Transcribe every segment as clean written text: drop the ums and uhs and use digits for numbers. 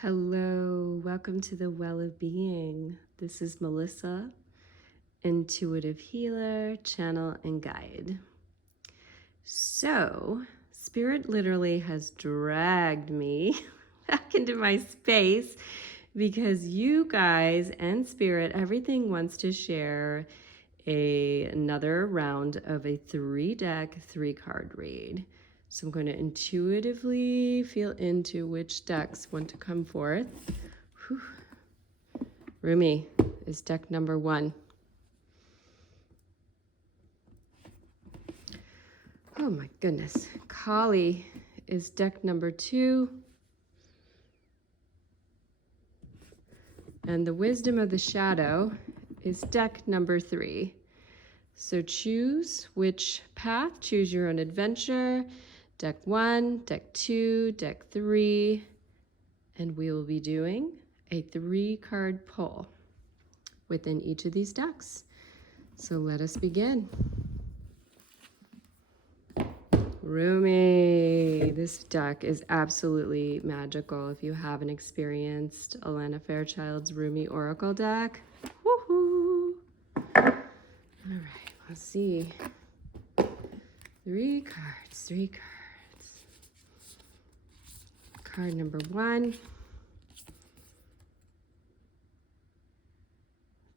Hello, welcome to the Well of Being. This is Melissa, intuitive healer, channel, and guide. So, Spirit literally has dragged me back into my space because you guys and Spirit, everything wants to share another round of a 3-deck, 3-card read. So I'm going to intuitively feel into which decks want to come forth. Whew. Rumi is deck number 1. Oh my goodness. Kali is deck number 2. And the Wisdom of the Shadow is deck number 3. So choose which path, choose your own adventure. Deck 1, deck 2, deck 3, and we will be doing a 3-card pull within each of these decks. So let us begin. Rumi. This deck is absolutely magical. If you haven't experienced Alana Fairchild's Rumi Oracle deck, woohoo! All right, let's see. 3 cards, 3 cards. Card number 1.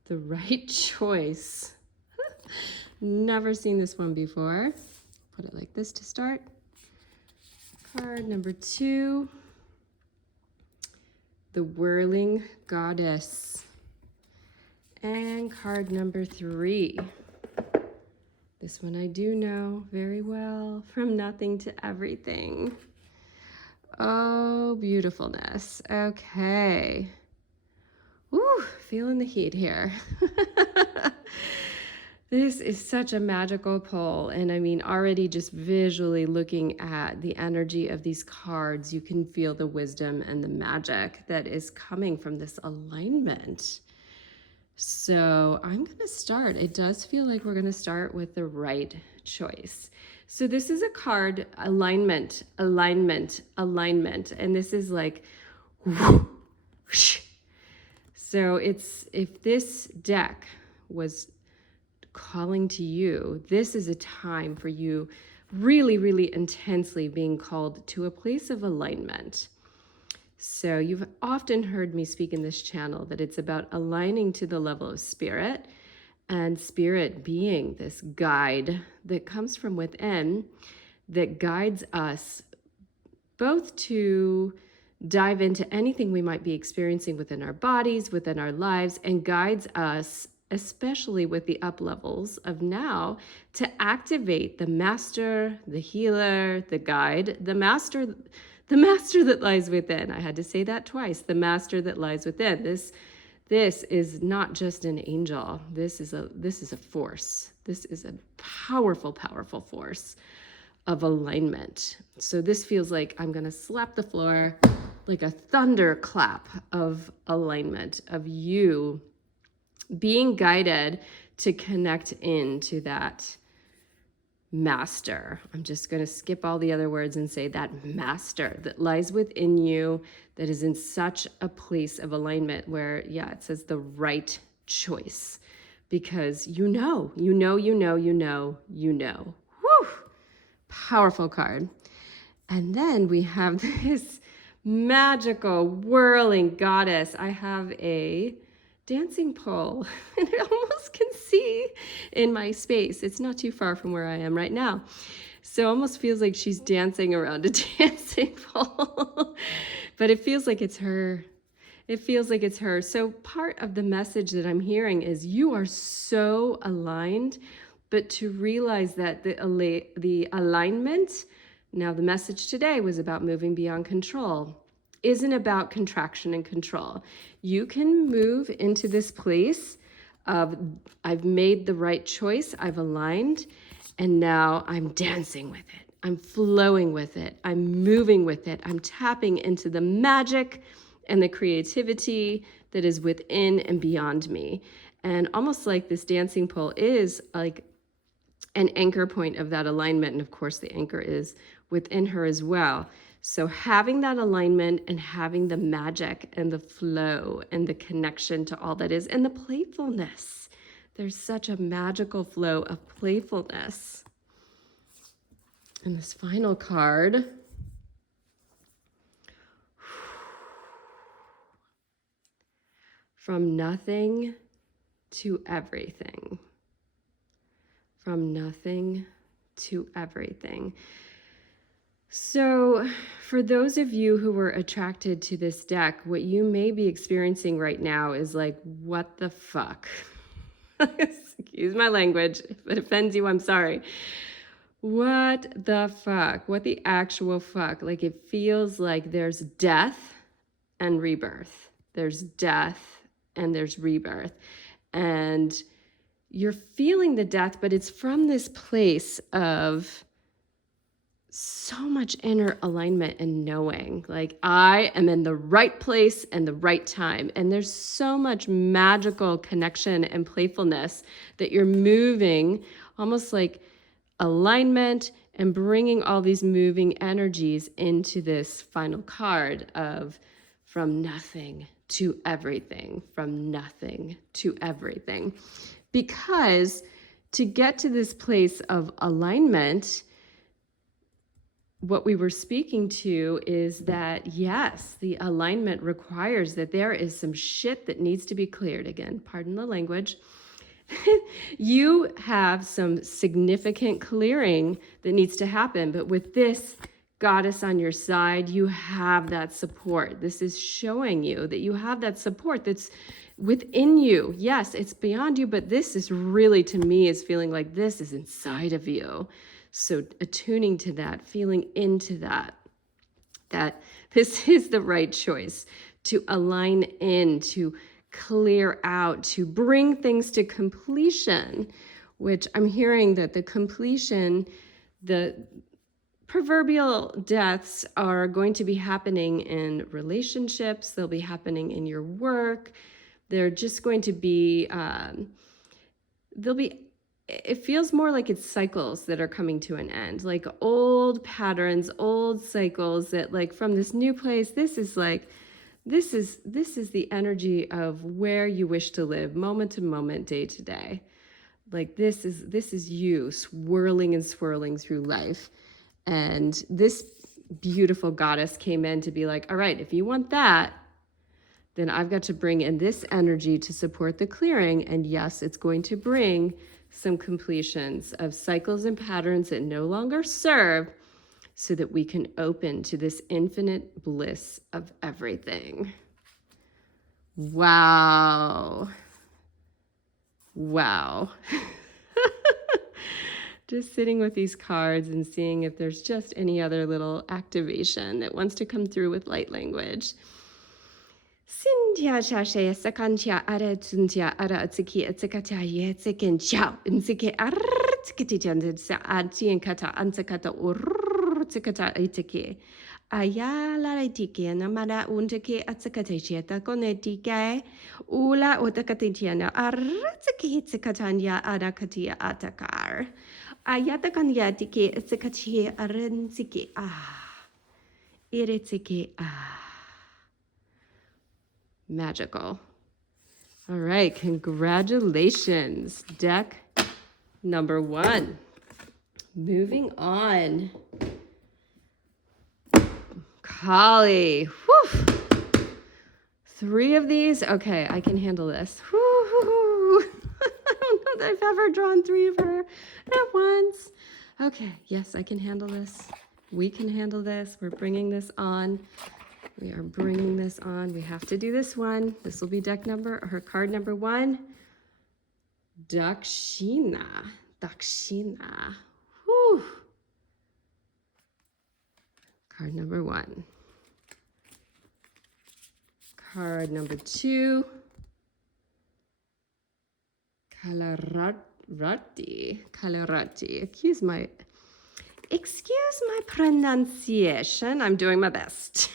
The right choice. Never seen this one before. Put it like this to start. Card number 2. The whirling goddess. And card number 3. This one I do know very well. From nothing to everything. Oh, beautifulness. Okay. Woo, feeling the heat here. This is such a magical pull. And I mean, already just visually looking at the energy of these cards, you can feel the wisdom and the magic that is coming from this alignment. So I'm going to start. It does feel like we're going to start with the right choice. So this is a card, alignment, alignment, alignment. And this is like, whoosh. So if this deck was calling to you, this is a time for you really, really intensely being called to a place of alignment. So you've often heard me speak in this channel that it's about aligning to the level of spirit, and spirit being this guide that comes from within that guides us both to dive into anything we might be experiencing within our bodies, within our lives, and guides us, especially with the up levels of now, to activate the master, the healer, the guide, the master that lies within. I had to say that twice. The master that lies within. This is not just an angel. This is a force. This is a powerful, powerful force of alignment. So this feels like I'm going to slap the floor like a thunderclap of alignment, of you being guided to connect into that master. I'm just going to skip all the other words and say that master that lies within you, that is in such a place of alignment where, it says the right choice, because you know. Whew! Powerful card. And then we have this magical whirling goddess. I have a dancing pole, and I almost can see in my space. It's not too far from where I am right now. So it almost feels like she's dancing around a dancing pole. But it feels like it's her. It feels like it's her. So part of the message that I'm hearing is you are so aligned, but to realize that the alignment, now the message today was about moving beyond control, isn't about contraction and control. You can move into this place of, I've made the right choice, I've aligned, and now I'm dancing with it. I'm flowing with it. I'm moving with it. I'm tapping into the magic and the creativity that is within and beyond me. And almost like this dancing pole is like an anchor point of that alignment. And of course, the anchor is within her as well. So having that alignment and having the magic and the flow and the connection to all that is, and the playfulness. There's such a magical flow of playfulness. And this final card, from nothing to everything. From nothing to everything. So for those of you who were attracted to this deck, what you may be experiencing right now is like, what the fuck? Excuse my language. If it offends you, I'm sorry. What the fuck? What the actual fuck? Like, it feels like there's death and rebirth. There's death and there's rebirth. And you're feeling the death, but it's from this place of so much inner alignment and knowing, like, I am in the right place and the right time. And there's so much magical connection and playfulness that you're moving, almost like alignment, and bringing all these moving energies into this final card of from nothing to everything, from nothing to everything. Because to get to this place of alignment, what we were speaking to is that, yes, the alignment requires that there is some shit that needs to be cleared. Again, pardon the language. You have some significant clearing that needs to happen, but with this goddess on your side, you have that support. This is showing you that you have that support that's within you. Yes, it's beyond you, but this is really, to me, is feeling like this is inside of you. So attuning to that, feeling into that this is the right choice to align in, to clear out, to bring things to completion, which I'm hearing that the completion, the proverbial deaths are going to be happening in relationships. They'll be happening in your work. They're just going to be, it feels more like it's cycles that are coming to an end, like old patterns, old cycles that, like, from this new place, this is the energy of where you wish to live, moment to moment, day to day. Like, this is you swirling and swirling through life. And this beautiful goddess came in to be like, all right, if you want that, then I've got to bring in this energy to support the clearing. And yes, it's going to bring some completions of cycles and patterns that no longer serve, so that we can open to this infinite bliss of everything. Wow. Wow. Just sitting with these cards and seeing if there's just any other little activation that wants to come through with light language. Sintia shashe sakantia ara tsuntia ara tsiki atsikata ye tsikin chao insiki artikitijan sa antian kata antakata urtikata itiki ayala itiki namara untiki atsikatacheta konetike ula utakatiana artiki tsikatanya adakatia atakar ayatakanya tiki atsikati arensiki iritiki magical. All right, congratulations, deck number 1. Moving on. Kali. Whew. 3 of these. Okay, I can handle this. Whew. I don't know that I've ever drawn 3 of her at once. Okay, yes, I can handle this. We can handle this. We're bringing this on. We are bringing this on. We have to do this one. This will be card number 1. Dakshina. Whew. Card number 1. Card number 2. Kalarati. Excuse my pronunciation. I'm doing my best.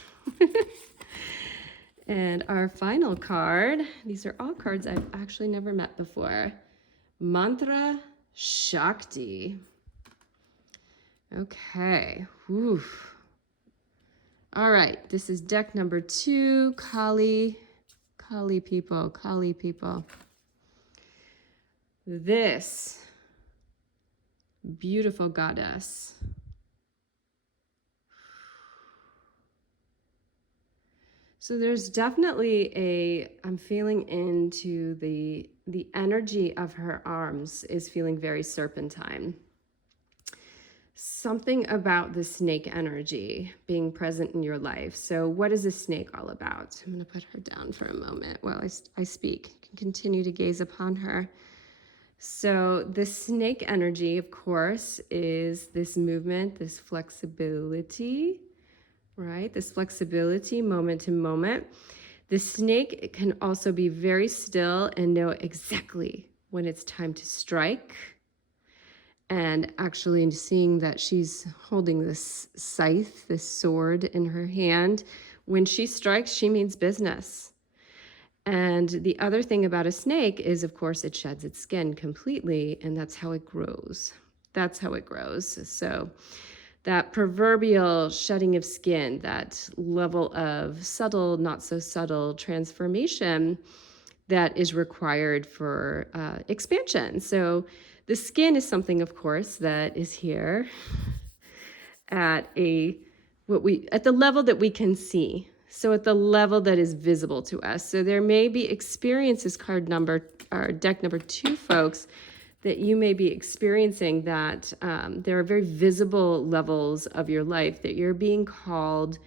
And our final card, these are all cards I've actually never met before. Mantra Shakti. Okay. Oof. All right, this is deck number 2, Kali people, Kali people. This beautiful goddess. So there's definitely I'm feeling into the energy of her arms is feeling very serpentine. Something about the snake energy being present in your life. So what is a snake all about? I'm going to put her down for a moment while I speak. You can continue to gaze upon her. So the snake energy, of course, is this movement, this flexibility, right? This flexibility moment to moment. The snake can also be very still and know exactly when it's time to strike. And actually seeing that she's holding this scythe, this sword in her hand. When she strikes, she means business. And the other thing about a snake is, of course, it sheds its skin completely, and that's how it grows. That's how it grows. So that proverbial shedding of skin, that level of subtle, not so subtle transformation that is required for expansion. So the skin is something, of course, that is here at the level that we can see. So at the level that is visible to us. So there may be experiences, deck number 2, folks, that you may be experiencing that there are very visible levels of your life that you're being called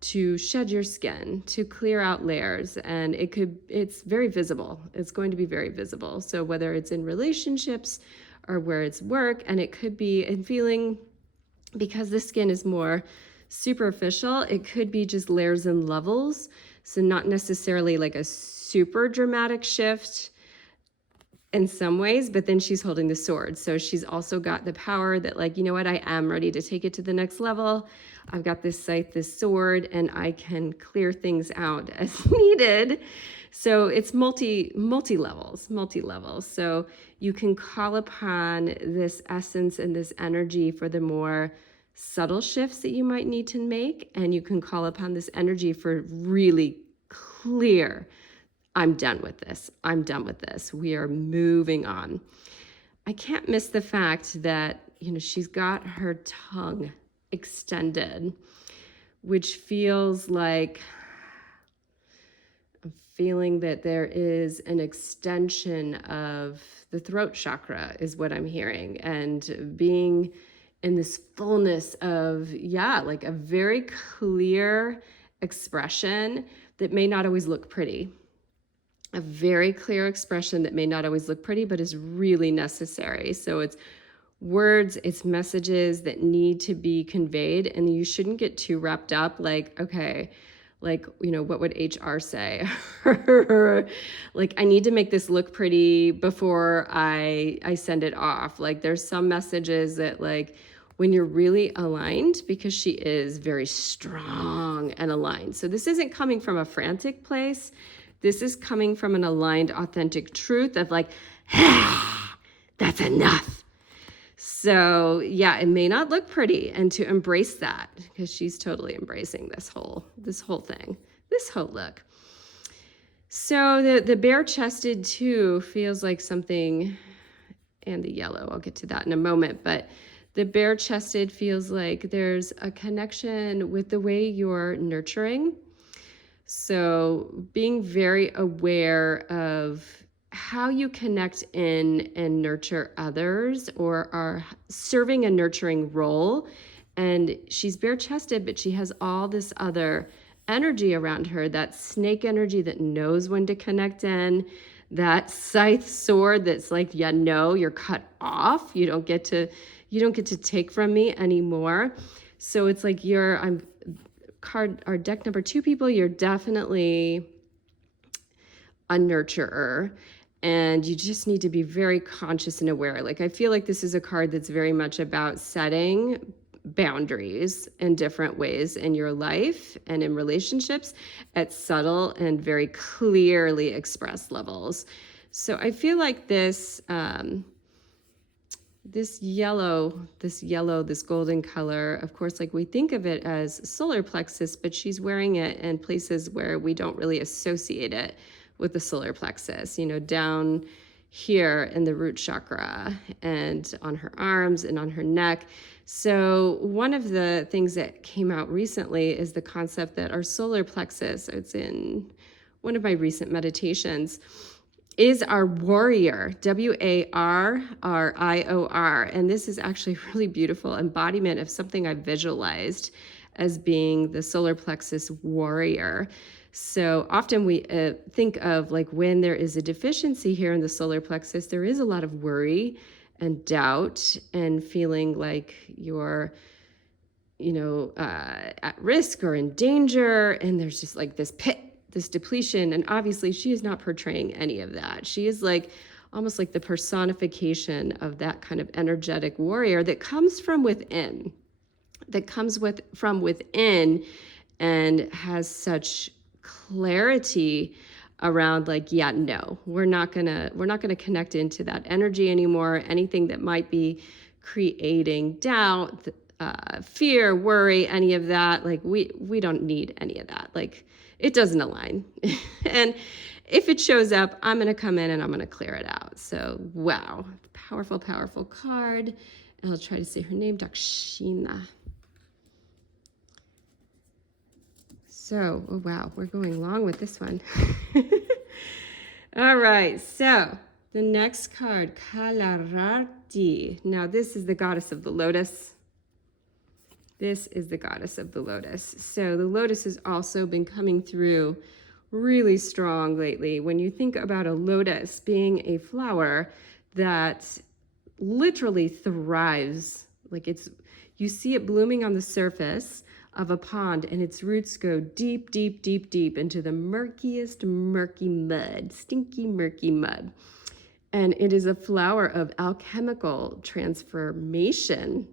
to shed your skin, to clear out layers. And it's very visible. It's going to be very visible. So whether it's in relationships or where it's work, and it could be in feeling, because the skin is more superficial, it could be just layers and levels. So not necessarily like a super dramatic shift in some ways, but then she's holding the sword. So she's also got the power that, like, you know what, I am ready to take it to the next level. I've got this scythe, this sword, and I can clear things out as needed. So it's multi levels. So you can call upon this essence and this energy for the more subtle shifts that you might need to make. And you can call upon this energy for really clear, I'm done with this. I'm done with this. We are moving on. I can't miss the fact that, she's got her tongue extended, which feels like I'm feeling that there is an extension of the throat chakra is what I'm hearing, and being in this fullness of, like a very clear expression that may not always look pretty. A very clear expression that may not always look pretty, but is really necessary. So it's words, it's messages that need to be conveyed, and you shouldn't get too wrapped up like, okay, like, what would HR say? Like, I need to make this look pretty before I send it off. Like, there's some messages that, like, when you're really aligned, because she is very strong and aligned. So this isn't coming from a frantic place. This is coming from an aligned, authentic truth of like, that's enough. So it may not look pretty, and to embrace that, because she's totally embracing this whole thing, this whole look. So the bare-chested too feels like something, and the yellow, I'll get to that in a moment, but the bare-chested feels like there's a connection with the way you're nurturing. So being very aware of how you connect in and nurture others, or are serving a nurturing role. And she's bare-chested, but she has all this other energy around her, that snake energy that knows when to connect in, that scythe sword that's like, you're cut off. You don't get to take from me anymore. So it's like deck number 2 people, you're definitely a nurturer, and you just need to be very conscious and aware. Like, I feel like this is a card that's very much about setting boundaries in different ways in your life and in relationships at subtle and very clearly expressed levels. So I feel like this this yellow, this golden color, of course, like we think of it as solar plexus, but she's wearing it in places where we don't really associate it with the solar plexus, you know, down here in the root chakra and on her arms and on her neck. So one of the things that came out recently is the concept that our solar plexus, it's in one of my recent meditations, is our warrior, W-A-R-R-I-O-R. And this is actually a really beautiful embodiment of something I visualized as being the solar plexus warrior. So often we think of like when there is a deficiency here in the solar plexus, there is a lot of worry and doubt and feeling like you're, you know, at risk or in danger. And there's just like this pit, this depletion. And obviously she is not portraying any of that. She is like almost like the personification of that kind of energetic warrior that comes from within, from within and has such clarity around like, yeah, no, we're not gonna connect into that energy anymore. Anything that might be creating doubt, fear, worry, any of that, like we don't need any of that. Like it doesn't align. And if it shows up, I'm gonna come in and I'm gonna clear it out. So wow, powerful, powerful card. And I'll try to say her name, Dakshina. So, oh wow, we're going long with this one. All right, so the next card, Kalarati. Now this is the goddess of the lotus. This is the goddess of the lotus. So the lotus has also been coming through really strong lately. When you think about a lotus being a flower that literally thrives, like you see it blooming on the surface of a pond and its roots go deep, deep, deep, deep into the murkiest, murky mud, stinky, murky mud. And it is a flower of alchemical transformation.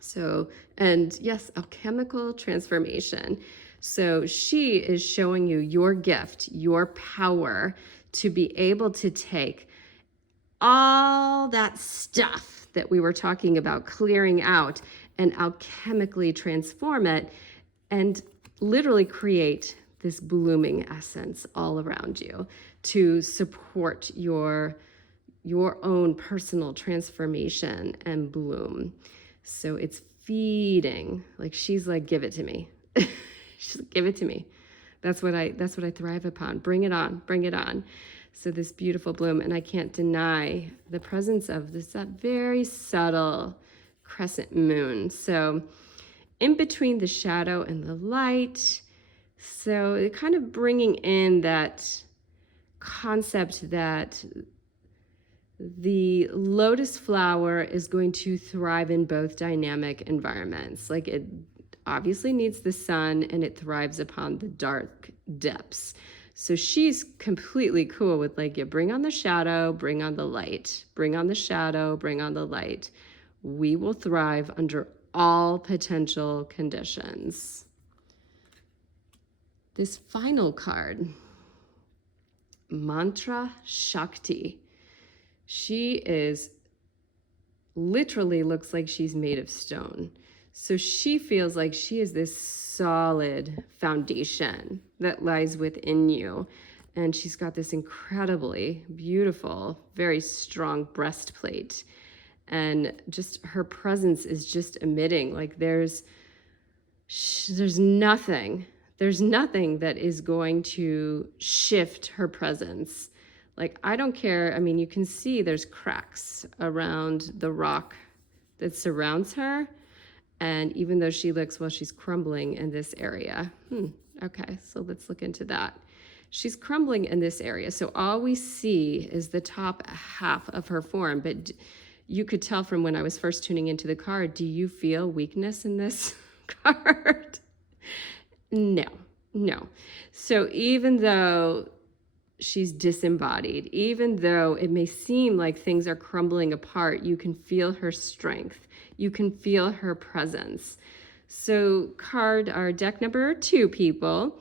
So, and yes, alchemical transformation. So she is showing you your gift, your power to be able to take all that stuff that we were talking about clearing out and alchemically transform it and literally create this blooming essence all around you to support your own personal transformation and bloom. So it's feeding, like she's like, give it to me. She's like, give it to me. That's what I thrive upon. Bring it on, bring it on. So this beautiful bloom, and I can't deny the presence of this, that very subtle crescent moon. So in between the shadow and the light, so it kind of bringing in that concept that the lotus flower is going to thrive in both dynamic environments. Like it obviously needs the sun and it thrives upon the dark depths. So she's completely cool with like, yeah, bring on the shadow, bring on the light, bring on the shadow, bring on the light. We will thrive under all potential conditions. This final card, Mantra Shakti. She is literally looks like she's made of stone. So she feels like she is this solid foundation that lies within you. And she's got this incredibly beautiful, very strong breastplate. And just her presence is just emitting like there's nothing that is going to shift her presence. Like, I don't care. I mean, you can see there's cracks around the rock that surrounds her. And even though she looks, well, she's crumbling in this area. Okay, so let's look into that. She's crumbling in this area. So all we see is the top half of her form. But you could tell from when I was first tuning into the card, do you feel weakness in this card? No. So even though she's disembodied, even though it may seem like things are crumbling apart, you can feel her strength. You can feel her presence. So card, our deck number 2, people,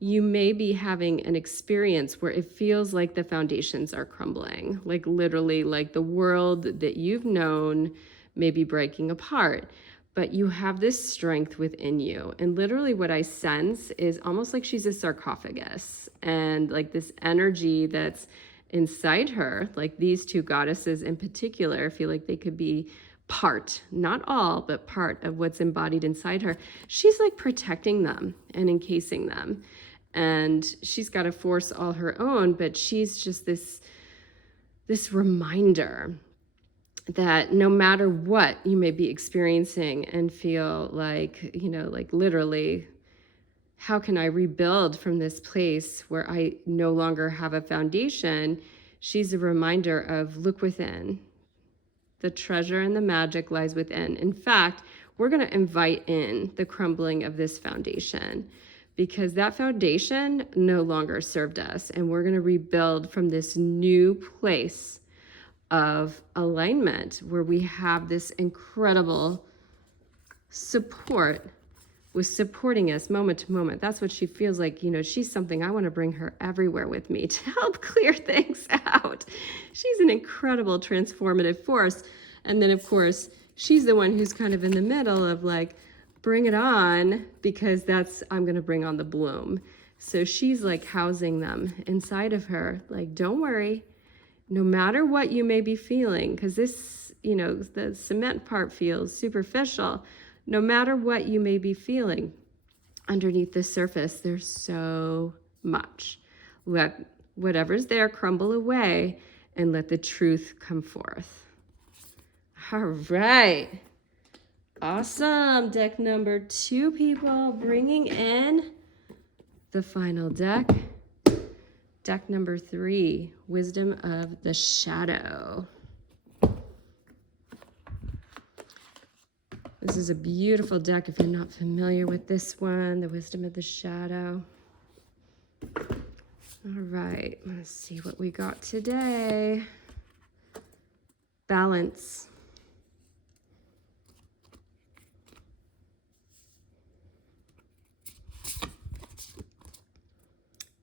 you may be having an experience where it feels like the foundations are crumbling, like literally, like the world that you've known may be breaking apart, but you have this strength within you. And literally what I sense is almost like she's a sarcophagus, and like this energy that's inside her, like these two goddesses in particular, feel like they could be part, not all, but part of what's embodied inside her. She's like protecting them and encasing them. And she's got a force all her own, but she's just this reminder that no matter what you may be experiencing and feel like, you know, like literally, how can I rebuild from this place where I no longer have a foundation? She's a reminder of look within. The treasure and the magic lies within. In fact, we're going to invite in the crumbling of this foundation, because that foundation no longer served us. And we're going to rebuild from this new place of alignment where we have this incredible support with supporting us moment to moment. That's what she feels like. You know, she's something I want to bring her everywhere with me to help clear things out. She's an incredible transformative force. And then, of course, she's the one who's kind of in the middle of like, bring it on, because I'm going to bring on the bloom. So she's like housing them inside of her. Like, don't worry, no matter what you may be feeling, because this, you know, the cement part feels superficial. No matter what you may be feeling, underneath the surface, there's so much. Let whatever's there crumble away and let the truth come forth. All right. Awesome. Deck number 2, people, bringing in the final deck. Deck number 3, Wisdom of the Shadow. This is a beautiful deck if you're not familiar with this one, the Wisdom of the Shadow. All right, let's see what we got today. Balance.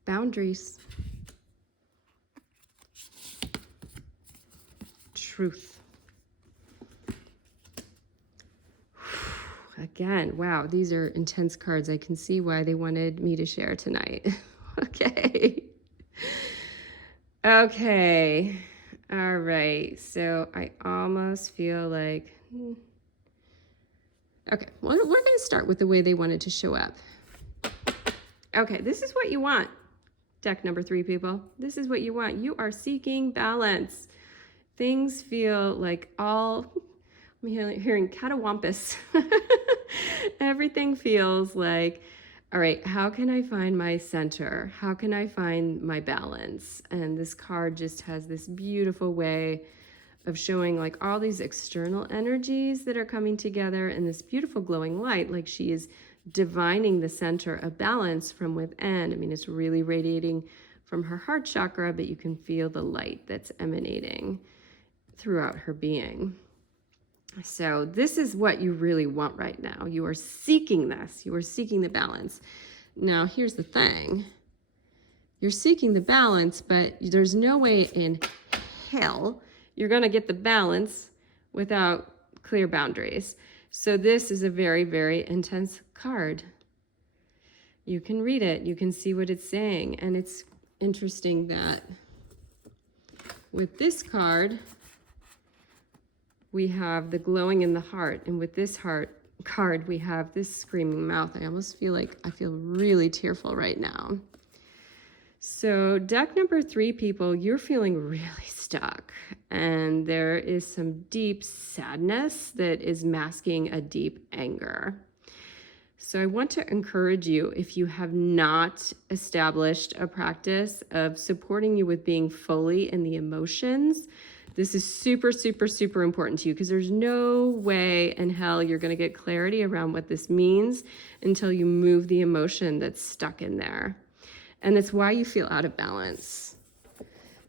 Boundaries. Truth. Again, wow, these are intense cards. I can see why they wanted me to share tonight. Okay. Okay. All right. So I almost feel like, okay, well, we're going to start with the way they wanted to show up. Okay, this is what you want. Deck number 3, people. This is what you want. You are seeking balance. Things feel like I'm hearing catawampus. Everything feels like, all right, how can I find my center? How can I find my balance? And this card just has this beautiful way of showing like all these external energies that are coming together in this beautiful glowing light, like she is divining the center of balance from within. I mean, it's really radiating from her heart chakra, but you can feel the light that's emanating throughout her being. So this is what you really want right now. You are seeking this. You are seeking the balance. Now, here's the thing. You're seeking the balance, but there's no way in hell you're going to get the balance without clear boundaries. So this is a very, very intense card. You can read it. You can see what it's saying. And it's interesting that with this card, we have the glowing in the heart. And with this heart card, we have this screaming mouth. I almost feel like I feel really tearful right now. So deck number 3, people, you're feeling really stuck. And there is some deep sadness that is masking a deep anger. So I want to encourage you, if you have not established a practice of supporting you with being fully in the emotions, this is super, super, super important to you, because there's no way in hell you're going to get clarity around what this means until you move the emotion that's stuck in there. And that's why you feel out of balance,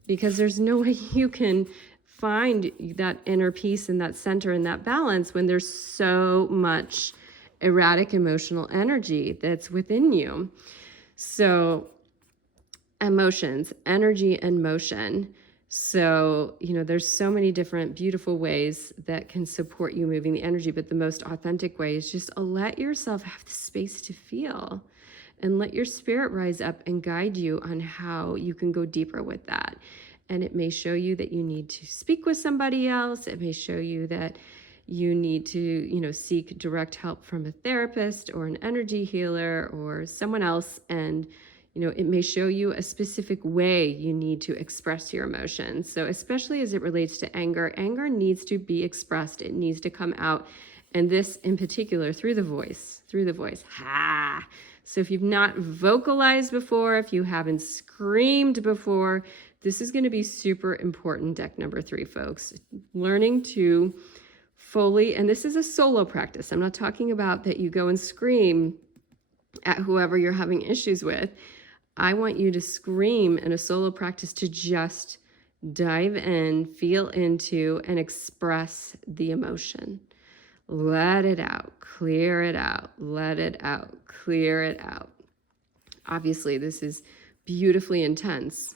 because there's no way you can find that inner peace and that center and that balance when there's so much erratic emotional energy that's within you. So emotions, energy and motion. So, there's so many different beautiful ways that can support you moving the energy, but the most authentic way is just let yourself have the space to feel and let your spirit rise up and guide you on how you can go deeper with that. And it may show you that you need to speak with somebody else. It may show you that you need to, seek direct help from a therapist or an energy healer or someone else. And it may show you a specific way you need to express your emotions. So especially as it relates to anger, anger needs to be expressed. It needs to come out. And this in particular, through the voice. Ha! So if you've not vocalized before, if you haven't screamed before, this is going to be super important, deck number 3, folks. Learning to fully, and this is a solo practice. I'm not talking about that you go and scream at whoever you're having issues with. I want you to scream in a solo practice to just dive in, feel into, and express the emotion. Let it out, clear it out, let it out, clear it out. Obviously, this is beautifully intense.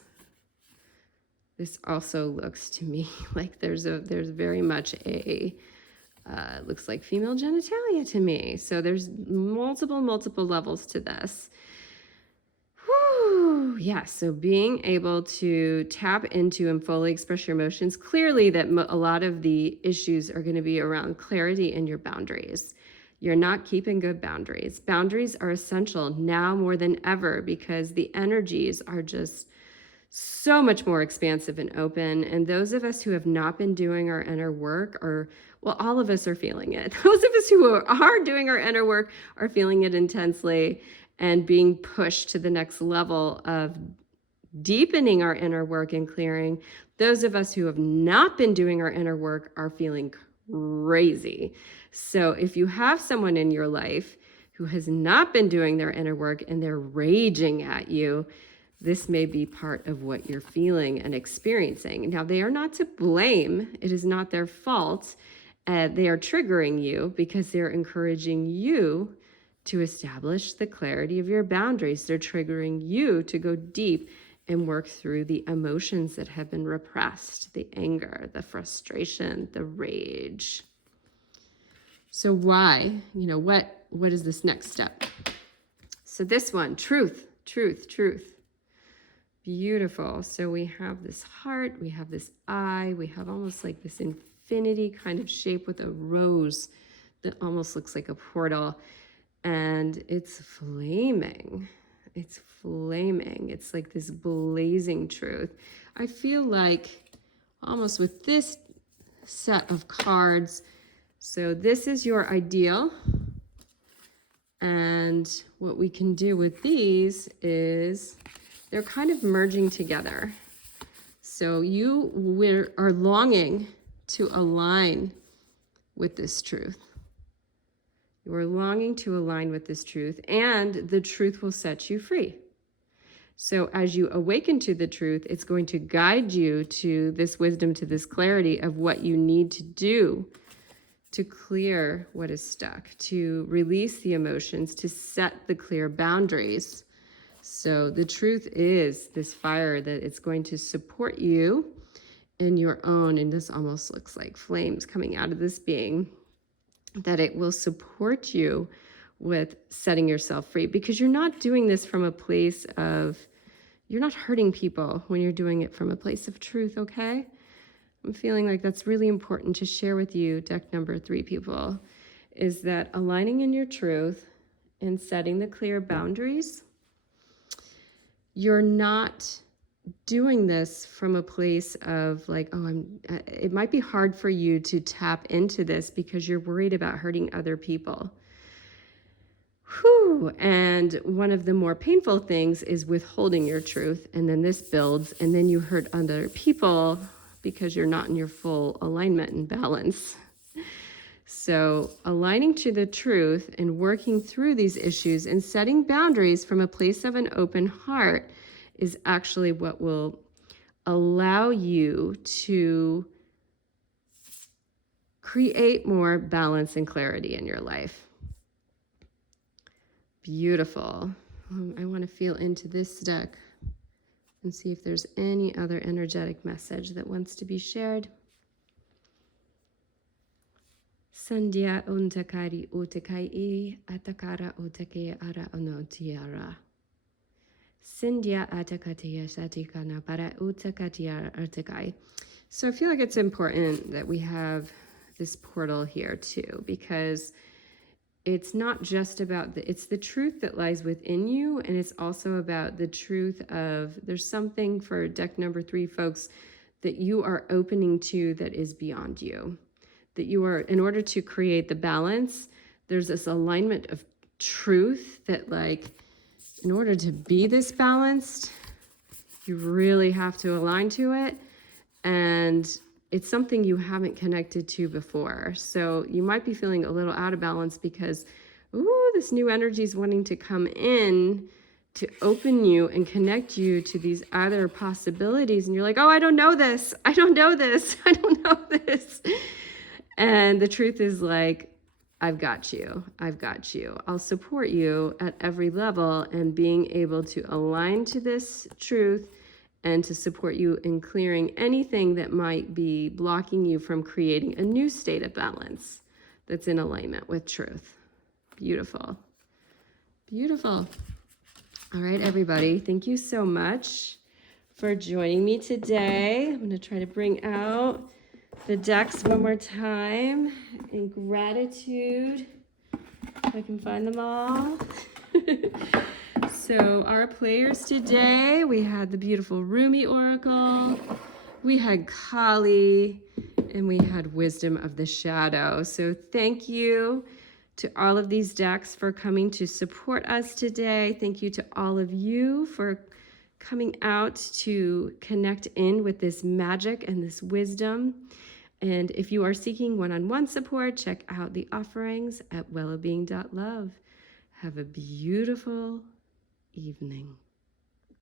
This also looks to me like there's very much looks like female genitalia to me. So there's multiple levels to this. Whew, yeah, so being able to tap into and fully express your emotions, clearly that a lot of the issues are going to be around clarity and your boundaries. You're not keeping good boundaries. Boundaries are essential now more than ever because the energies are just so much more expansive and open. And those of us who have not been doing our inner work all of us are feeling it. Those of us who are doing our inner work are feeling it intensely and being pushed to the next level of deepening our inner work and clearing. Those of us who have not been doing our inner work are feeling crazy. So if you have someone in your life who has not been doing their inner work and they're raging at you, this may be part of what you're feeling and experiencing. Now, they are not to blame. It is not their fault. They are triggering you because they're encouraging you to establish the clarity of your boundaries. They're triggering you to go deep and work through the emotions that have been repressed, the anger, the frustration, the rage. So why? What is this next step? So this one, truth. Beautiful. So we have this heart, we have this eye, we have almost like this infinity kind of shape with a rose that almost looks like a portal. And it's flaming. It's flaming. It's like this blazing truth. I feel like almost with this set of cards, so this is your ideal. And what we can do with these is they're kind of merging together. So you are longing to align with this truth. You are longing to align with this truth, and the truth will set you free. So as you awaken to the truth, it's going to guide you to this wisdom, to this clarity of what you need to do to clear what is stuck, to release the emotions, to set the clear boundaries. So the truth is this fire that it's going to support you in your own, and this almost looks like flames coming out of this being, that it will support you with setting yourself free, because you're not doing this from a place of, you're not hurting people when you're doing it from a place of truth, okay? I'm feeling like that's really important to share with you, deck number 3 people, is that aligning in your truth and setting the clear boundaries, you're not doing this from a place of like, it might be hard for you to tap into this because you're worried about hurting other people. Whew. And one of the more painful things is withholding your truth. And then this builds, and then you hurt other people because you're not in your full alignment and balance. So aligning to the truth and working through these issues and setting boundaries from a place of an open heart is actually what will allow you to create more balance and clarity in your life. Beautiful. I want to feel into this deck and see if there's any other energetic message that wants to be shared. Sandhya untakari utakai atakara utake ara onotiara. Sindhya atakatiya satikana para utakatiya artakai. So I feel like it's important that we have this portal here too, because it's not just about it's the truth that lies within you, and it's also about the truth of, there's something for deck number 3, folks, that you are opening to that is beyond you. That you are, in order to create the balance, there's this alignment of truth that, like, in order to be this balanced, you really have to align to it. And it's something you haven't connected to before. So you might be feeling a little out of balance because, ooh, this new energy is wanting to come in to open you and connect you to these other possibilities. And you're like, oh, I don't know this. I don't know this. I don't know this. And the truth is, like, I've got you. I've got you. I'll support you at every level, and being able to align to this truth and to support you in clearing anything that might be blocking you from creating a new state of balance that's in alignment with truth. Beautiful. Beautiful. All right, everybody. Thank you so much for joining me today. I'm going to try to bring out the decks one more time in gratitude, if I can find them all. So our players today, we had the beautiful Rumi Oracle, we had Kali, and we had Wisdom of the Shadow. So thank you to all of these decks for coming to support us today. Thank you to all of you for coming out to connect in with this magic and this wisdom. And if you are seeking one-on-one support, check out the offerings at wellbeing.love. Have a beautiful evening.